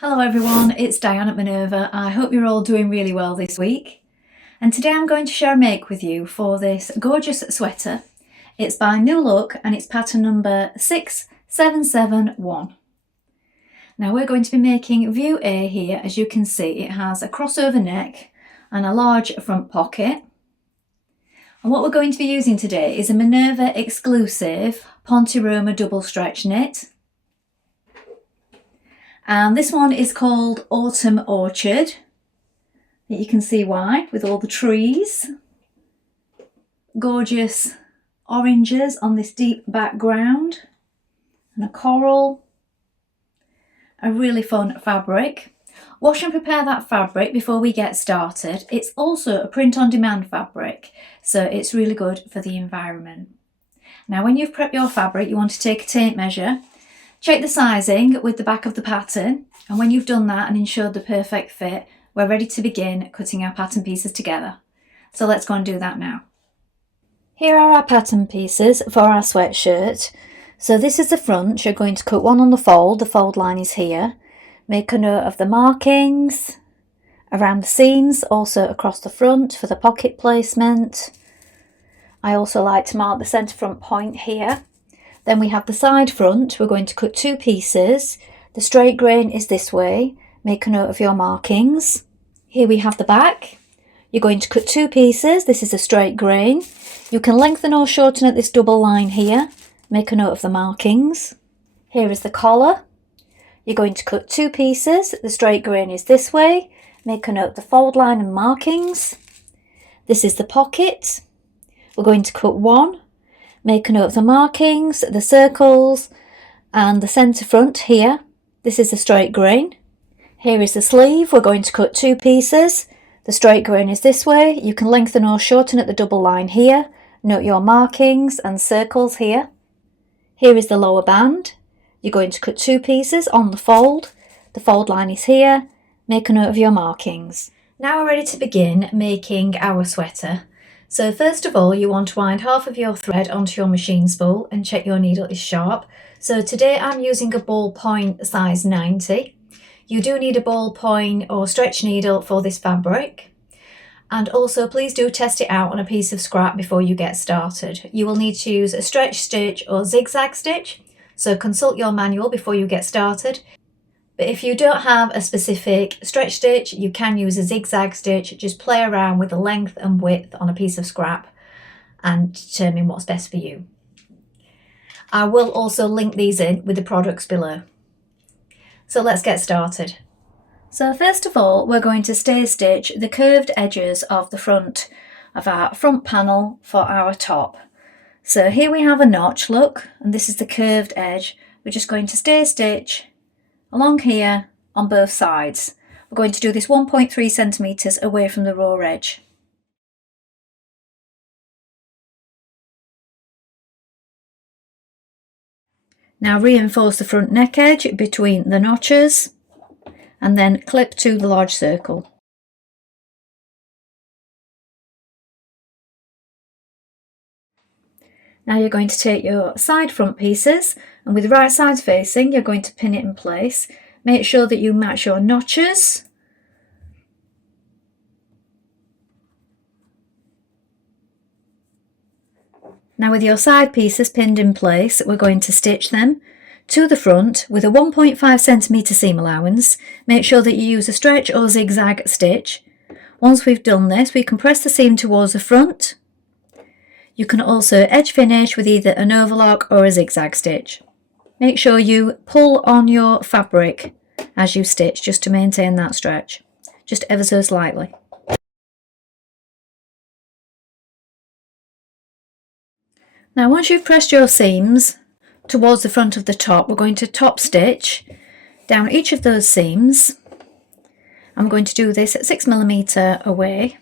Hello everyone, it's Dianne at Minerva. I hope you're all doing really well this week. And today I'm going to share a make with you for this gorgeous sweater. It's by New Look and it's pattern number 6771. Now we're going to be making view A here. As you can see, it has a crossover neck and a large front pocket. And what we're going to be using today is a Minerva exclusive Ponte Roma double stretch knit. And this one is called Autumn Orchard. You can see why, with all the trees. Gorgeous oranges on this deep background. And a coral. A really fun fabric. Wash and prepare that fabric before we get started. It's also a print-on-demand fabric, so it's really good for the environment. Now when you've prepped your fabric, you want to take a tape measure. Check the sizing with the back of the pattern, and when you've done that and ensured the perfect fit, we're ready to begin cutting our pattern pieces together. So let's go and do that now. Here are our pattern pieces for our sweatshirt. So this is the front. You're going to cut one on the fold line is here. Make a note of the markings around the seams, also across the front for the pocket placement. I also like to mark the centre front point here. Then we have the side front. We're going to cut two pieces. The straight grain is this way. Make a note of your markings. Here we have the back. You're going to cut two pieces. This is a straight grain. You can lengthen or shorten at this double line here. Make a note of the markings. Here is the collar. You're going to cut two pieces. The straight grain is this way. Make a note of the fold line and markings. This is the pocket. We're going to cut one. Make a note of the markings, the circles, and the centre front here. This is the straight grain. Here is the sleeve. We're going to cut two pieces. The straight grain is this way. You can lengthen or shorten at the double line here. Note your markings and circles here. Here is the lower band. You're going to cut two pieces on the fold. The fold line is here. Make a note of your markings. Now we're ready to begin making our sweater. So first of all, you want to wind half of your thread onto your machine spool and check your needle is sharp. So today I'm using a ballpoint size 90. You do need a ballpoint or stretch needle for this fabric. And also please do test it out on a piece of scrap before you get started. You will need to use a stretch stitch or zigzag stitch. So consult your manual before you get started. But if you don't have a specific stretch stitch, you can use a zigzag stitch. Just play around with the length and width on a piece of scrap and determine what's best for you. I will also link these in with the products below. So let's get started. So first of all, we're going to stay stitch the curved edges of the front of our front panel for our top. So here we have a notch, look, and this is the curved edge. We're just going to stay stitch along here on both sides. We're going to do this 1.3 centimeters away from the raw edge. Now reinforce the front neck edge between the notches and then clip to the large circle. Now you're going to take your side front pieces and with the right sides facing, you're going to pin it in place. Make sure that you match your notches. Now with your side pieces pinned in place, we're going to stitch them to the front with a 1.5 centimeter seam allowance. Make sure that you use a stretch or zigzag stitch. Once we've done this, we can press the seam towards the front. You can also edge finish with either an overlock or a zigzag stitch. Make sure you pull on your fabric as you stitch just to maintain that stretch, just ever so slightly. Now once you've pressed your seams towards the front of the top, we're going to top stitch down each of those seams. I'm going to do this at 6mm away.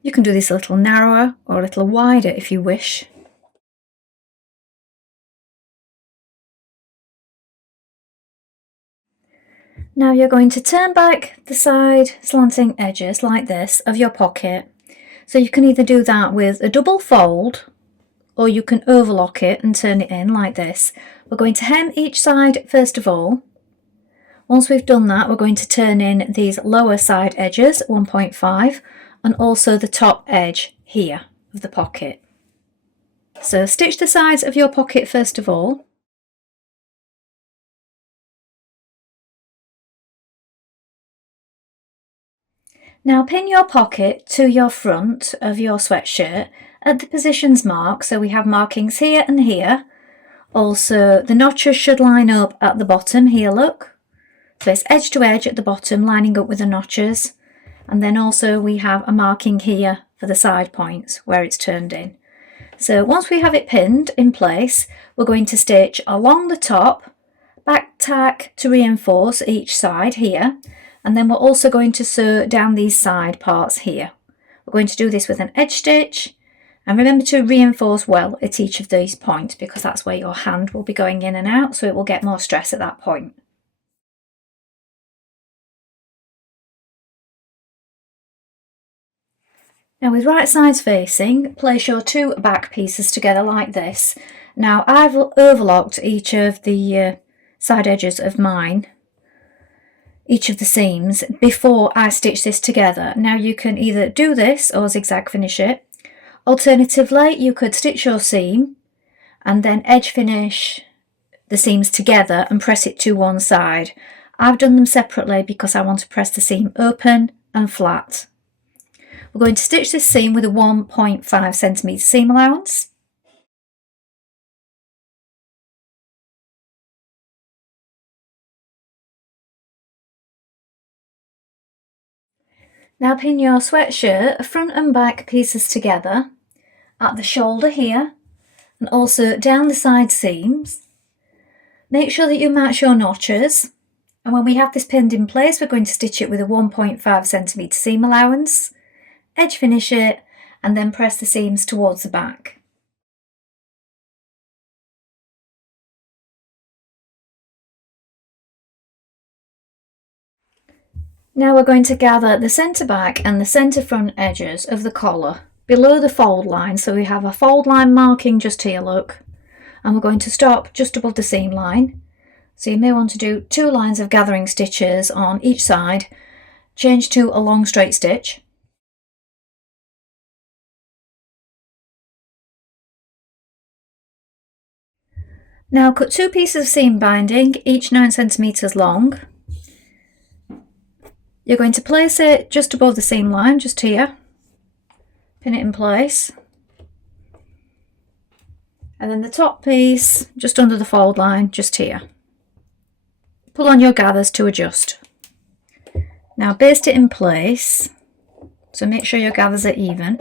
You can do this a little narrower or a little wider if you wish. Now you're going to turn back the side slanting edges like this of your pocket. So you can either do that with a double fold or you can overlock it and turn it in like this. We're going to hem each side first of all. Once we've done that, we're going to turn in these lower side edges, 1.5, and also the top edge here of the pocket. So stitch the sides of your pocket first of all. Now pin your pocket to your front of your sweatshirt at the positions marked, so we have markings here and here. Also, the notches should line up at the bottom here, look. So it's edge to edge at the bottom, lining up with the notches. And then also we have a marking here for the side points where it's turned in. So once we have it pinned in place, we're going to stitch along the top, back tack to reinforce each side here. And then we're also going to sew down these side parts here. We're going to do this with an edge stitch. And remember to reinforce well at each of these points, because that's where your hand will be going in and out, so it will get more stress at that point. Now with right sides facing, place your two back pieces together like this. Now I've overlocked each of the side edges of mine, each of the seams, before I stitch this together. Now you can either do this or zigzag finish it. Alternatively, you could stitch your seam and then edge finish the seams together and press it to one side. I've done them separately because I want to press the seam open and flat. We're going to stitch this seam with a 1.5 centimetre seam allowance. Now pin your sweatshirt front and back pieces together at the shoulder here and also down the side seams. Make sure that you match your notches, and when we have this pinned in place, we're going to stitch it with a 1.5 centimetre seam allowance, edge finish it, and then press the seams towards the back. Now we're going to gather the centre back and the centre front edges of the collar below the fold line, so we have a fold line marking just here, look, and we're going to stop just above the seam line. So you may want to do 2 lines of gathering stitches on each side, change to a long straight stitch. Now cut 2 pieces of seam binding, each 9 centimetres long. You're going to place it just above the seam line, just here, pin it in place, and then the top piece just under the fold line, just here. Pull on your gathers to adjust. Now baste it in place, so make sure your gathers are even.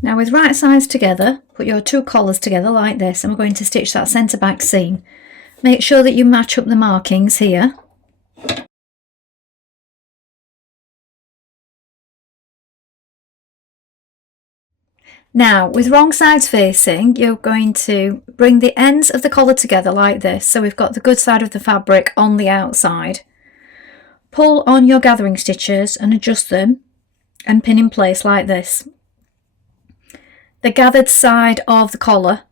Now with right sides together, put your 2 collars together like this, and we're going to stitch that centre back seam. Make sure that you match up the markings here. Now, with wrong sides facing, you're going to bring the ends of the collar together like this. So we've got the good side of the fabric on the outside. Pull on your gathering stitches and adjust them and pin in place like this. The gathered side of the collar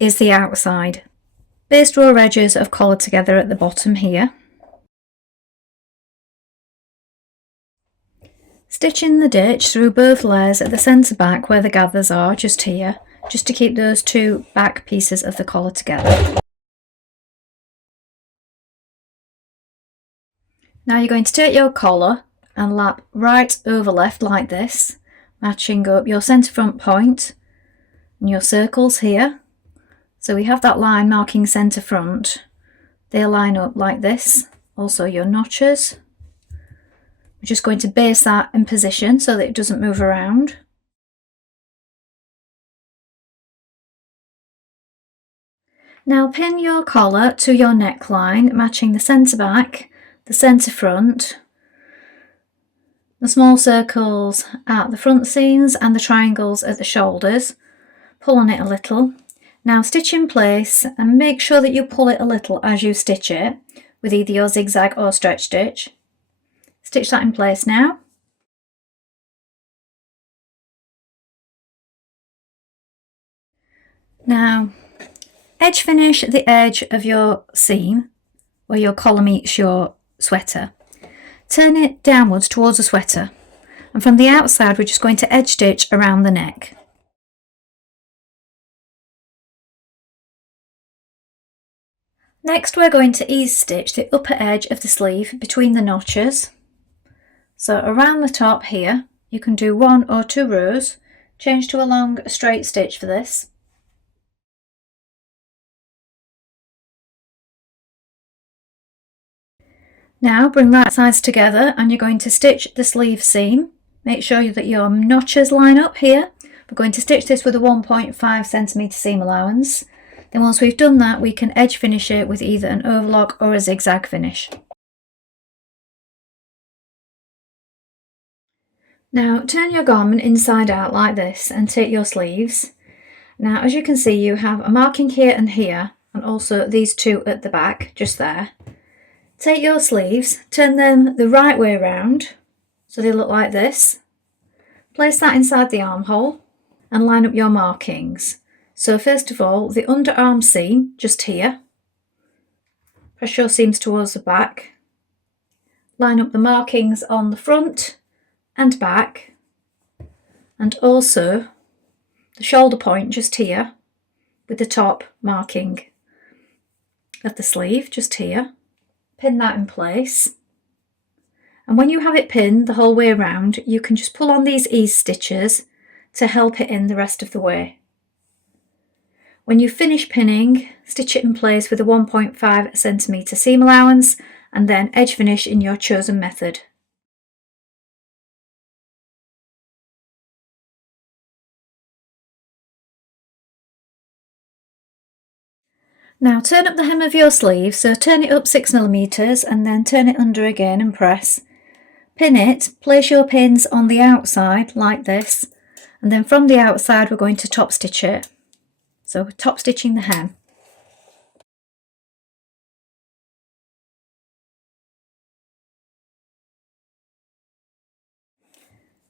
is the outside. Baste raw edges of collar together at the bottom here. Stitch in the ditch through both layers at the centre back where the gathers are, just here, just to keep those 2 back pieces of the collar together. Now you're going to take your collar and lap right over left like this, matching up your centre front point and your circles here. So we have that line marking centre front. They'll line up like this. Also your notches. We're just going to base that in position so that it doesn't move around. Now pin your collar to your neckline, matching the centre back, the centre front, the small circles at the front seams and the triangles at the shoulders. Pull on it a little. Now stitch in place and make sure that you pull it a little as you stitch it with either your zigzag or stretch stitch. Stitch that in place now. Now Edge finish the edge of your seam where your collar meets your sweater. Turn it downwards towards the sweater, and from the outside we're just going to edge stitch around the neck. Next we're going to ease stitch the upper edge of the sleeve between the notches. So around the top here you can do 1 or 2 rows, change to a long straight stitch for this. Now bring right sides together and you're going to stitch the sleeve seam. Make sure that your notches line up here. We're going to stitch this with a 1.5 centimetre seam allowance. Then once we've done that, we can edge finish it with either an overlock or a zigzag finish. Now turn your garment inside out like this and take your sleeves. Now as you can see, you have a marking here and here, and also these two at the back, just there. Take your sleeves, turn them the right way around so they look like this. Place that inside the armhole and line up your markings. So first of all, the underarm seam just here. Press your seams towards the back. Line up the markings on the front and back, and also the shoulder point just here with the top marking of the sleeve just here. Pin that in place, and when you have it pinned the whole way around, you can just pull on these ease stitches to help it in the rest of the way. When you finish pinning, stitch it in place with a 1.5 centimetre seam allowance and then edge finish in your chosen method. Now turn up the hem of your sleeve, so turn it up 6mm and then turn it under again and press. Pin it, place your pins on the outside like this, and then from the outside we're going to top stitch it. So top stitching the hem.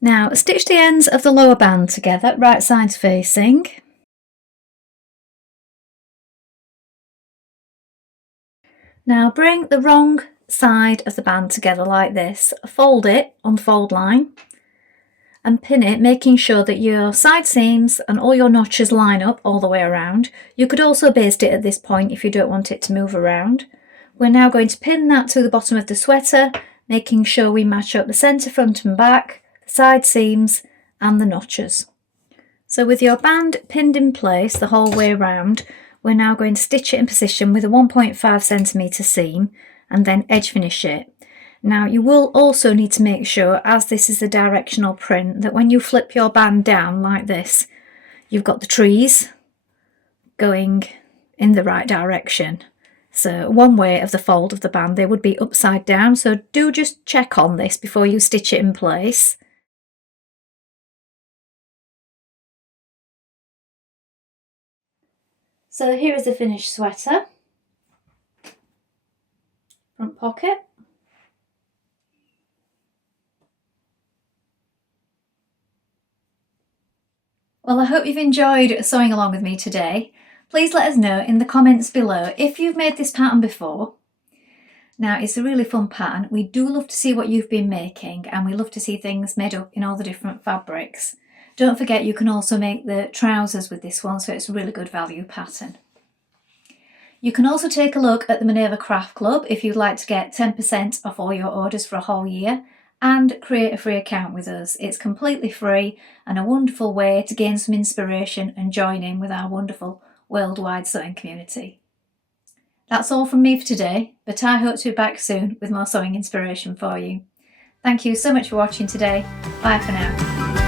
Now stitch the ends of the lower band together, right sides facing. Now bring the wrong side of the band together like this, fold it on the fold line and pin it, making sure that your side seams and all your notches line up all the way around. You could also baste it at this point if you don't want it to move around. We're now going to pin that to the bottom of the sweater, making sure we match up the centre, front and back, the side seams and the notches. So with your band pinned in place the whole way around, we're now going to stitch it in position with a 1.5 centimetre seam and then edge finish it. Now you will also need to make sure, as this is a directional print, that when you flip your band down like this, you've got the trees going in the right direction. So one way of the fold of the band, they would be upside down, so do just check on this before you stitch it in place. So here is the finished sweater. Front pocket. Well, I hope you've enjoyed sewing along with me today. Please let us know in the comments below if you've made this pattern before. Now, it's a really fun pattern. We do love to see what you've been making, and we love to see things made up in all the different fabrics. Don't forget you can also make the trousers with this one, so it's a really good value pattern. You can also take a look at the Minerva Craft Club if you'd like to get 10% off all your orders for a whole year and create a free account with us. It's completely free and a wonderful way to gain some inspiration and join in with our wonderful worldwide sewing community. That's all from me for today, but I hope to be back soon with more sewing inspiration for you. Thank you so much for watching today. Bye for now.